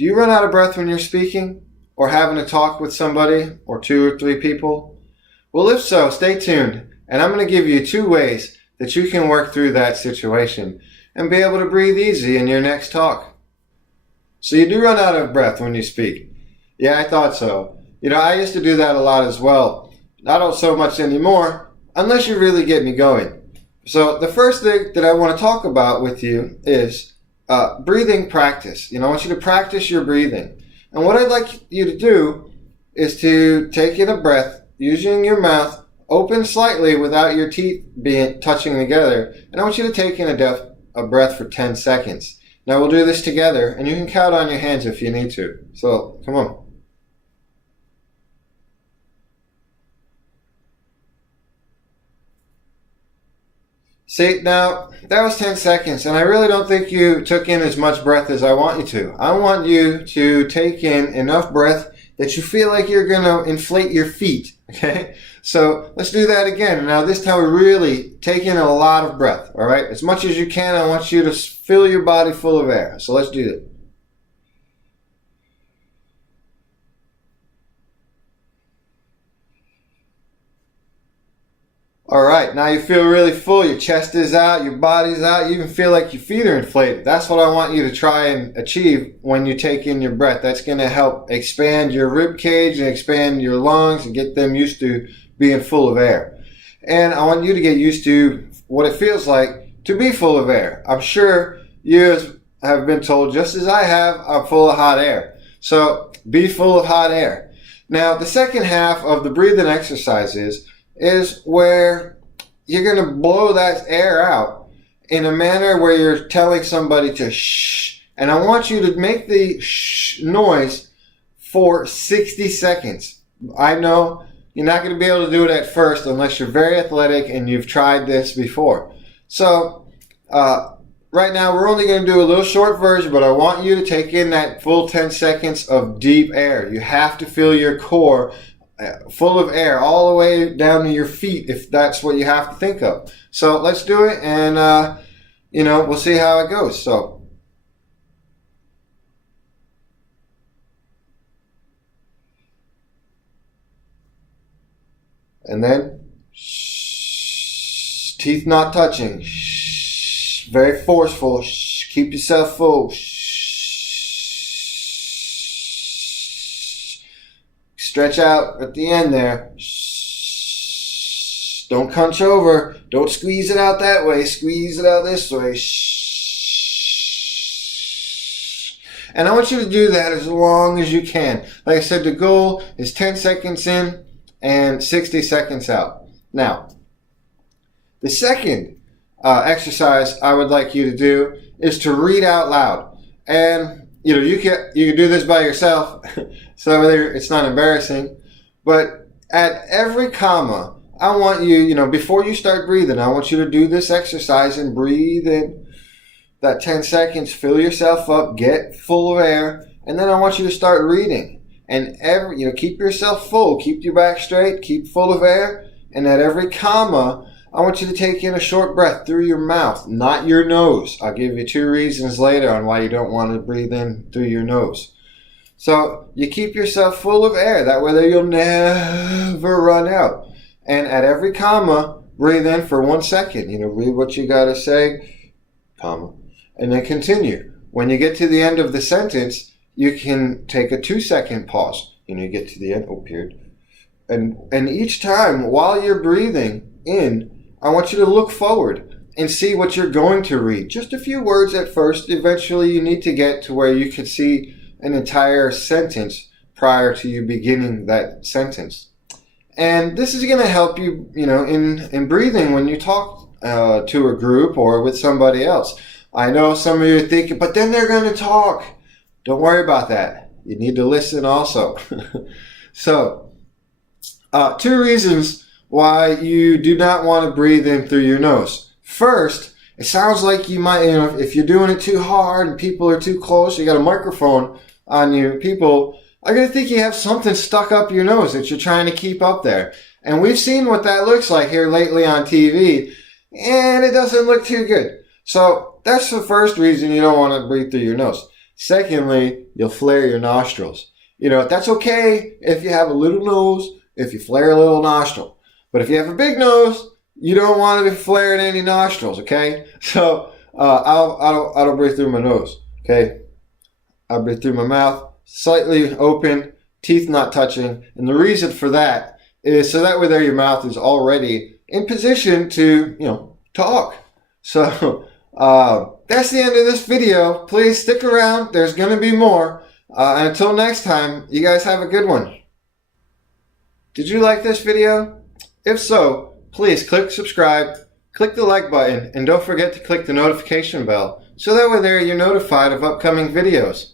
Do you run out of breath when you're speaking or having a talk with somebody or 2 or 3 people? Well, if so, stay tuned, and I'm going to give you 2 ways that you can work through that situation and be able to breathe easy in your next talk. So you do run out of breath when you speak. Yeah, I thought so. I used to do that a lot as well. Not so much anymore, unless you really get me going. So the first thing that I want to talk about with you is breathing practice. I want you to practice your breathing. And what I'd like you to do is to take in a breath using your mouth open slightly without your teeth being touching together. And I want you to take in a breath for 10 seconds. Now we'll do this together, and you can count on your hands if you need to. So come on. See, now that was 10 seconds, and I really don't think you took in as much breath as I want you to. I want you to take in enough breath that you feel like you're going to inflate your feet, okay? So let's do that again. Now this time we really take in a lot of breath, all right? As much as you can, I want you to fill your body full of air. So let's do it. All right, now you feel really full. Your chest is out, your body's out. You even feel like your feet are inflated. That's what I want you to try and achieve when you take in your breath. That's going to help expand your rib cage and expand your lungs and get them used to being full of air. And I want you to get used to what it feels like to be full of air. I'm sure you have been told, just as I have, I'm full of hot air. So be full of hot air. Now, the second half of the breathing exercises is where you're going to blow that air out in a manner where you're telling somebody to shh. And I want you to make the shh noise for 60 seconds. I know you're not going to be able to do it at first unless you're very athletic and you've tried this before. So right now we're only going to do a little short version, but I want you to take in that full 10 seconds of deep air. You have to feel your core full of air all the way down to your feet if that's what you have to think of. So let's do it, and we'll see how it goes. So and then shh, teeth not touching, shh, very forceful, shh, keep yourself full, shh. Stretch out at the end there. Shh. Don't hunch over. Don't squeeze it out that way. Squeeze it out this way. Shh. And I want you to do that as long as you can. Like I said, the goal is 10 seconds in and 60 seconds out. Now, the second exercise I would like you to do is to read out loud. And you can do this by yourself, so it's not embarrassing. But at every comma, I want you, before you start breathing, I want you to do this exercise and breathe in that 10 seconds, fill yourself up, get full of air, and then I want you to start reading. And keep yourself full, keep your back straight, keep full of air, and at every comma, I want you to take in a short breath through your mouth, not your nose. I'll give you 2 reasons later on why you don't want to breathe in through your nose. So you keep yourself full of air. That way you'll never run out. And at every comma, breathe in for 1 second. Read what you got to say, comma, and then continue. When you get to the end of the sentence, you can take a 2-second pause. You get to the end, period. And each time while you're breathing in, I want you to look forward and see what you're going to read. Just a few words at first. Eventually you need to get to where you can see an entire sentence prior to you beginning that sentence. And this is going to help you, in breathing when you talk to a group or with somebody else. I know some of you are thinking, but then they're going to talk. Don't worry about that. You need to listen also. So, 2 reasons why you do not want to breathe in through your nose. First, it sounds like you might, if you're doing it too hard and people are too close, you got a microphone on you, people are going to think you have something stuck up your nose that you're trying to keep up there. And we've seen what that looks like here lately on TV, and it doesn't look too good. So that's the first reason you don't want to breathe through your nose. Secondly, you'll flare your nostrils. That's okay if you have a little nose, if you flare a little nostril. But if you have a big nose, you don't want to be flaring any nostrils, okay? So I don't breathe through my nose, okay? I breathe through my mouth, slightly open, teeth not touching. And the reason for that is so that way there your mouth is already in position to, talk. So that's the end of this video. Please stick around. There's going to be more. Until next time, you guys have a good one. Did you like this video? If so, please click subscribe, click the like button, and don't forget to click the notification bell so that way there you're notified of upcoming videos.